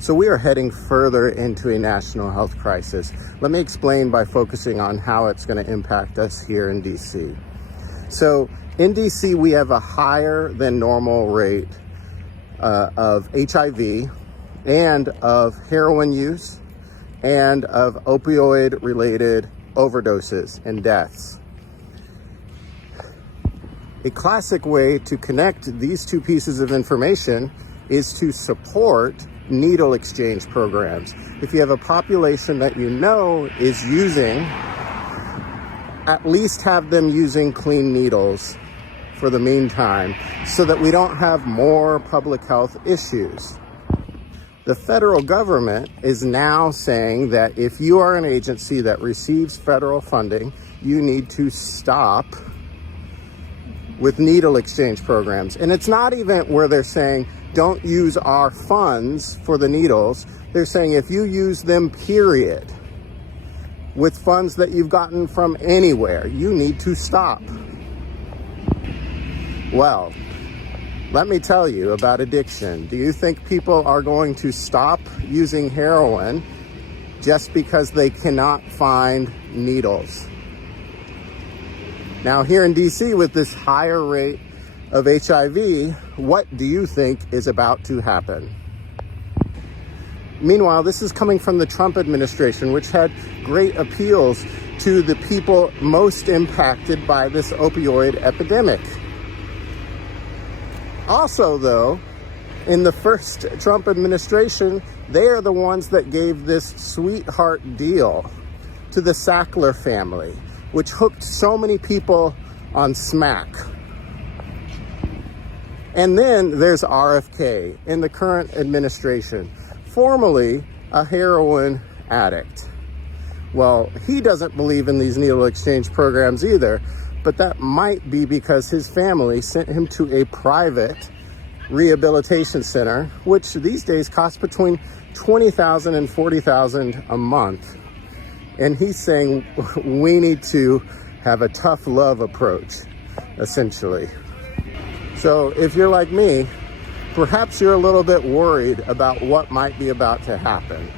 So we are heading further into a national health crisis. Let me explain by focusing on how it's going to impact us here in DC. So in DC, we have a higher than normal rate of HIV and of heroin use and of opioid-related overdoses and deaths. A classic way to connect these two pieces of information is to support needle exchange programs. If you have a population that you know is using, at least have them using clean needles for the meantime, so that we don't have more public health issues. The federal government is now saying that if you are an agency that receives federal funding, you need to stop with needle exchange programs. And it's not even where they're saying, don't use our funds for the needles. They're saying if you use them, period, with funds that you've gotten from anywhere, you need to stop. Well, let me tell you about addiction. Do you think people are going to stop using heroin just because they cannot find needles? Now, here in DC, with this higher rate of HIV, what do you think is about to happen? Meanwhile, this is coming from the Trump administration, which had great appeals to the people most impacted by this opioid epidemic. Also, though, in the first Trump administration, they are the ones that gave this sweetheart deal to the Sackler family, which hooked so many people on smack. And then there's RFK in the current administration, formerly a heroin addict. Well, he doesn't believe in these needle exchange programs either, but that might be because his family sent him to a private rehabilitation center, which these days costs between $20,000 and $40,000 a month. And he's saying we need to have a tough love approach, essentially. So if you're like me, perhaps you're a little bit worried about what might be about to happen.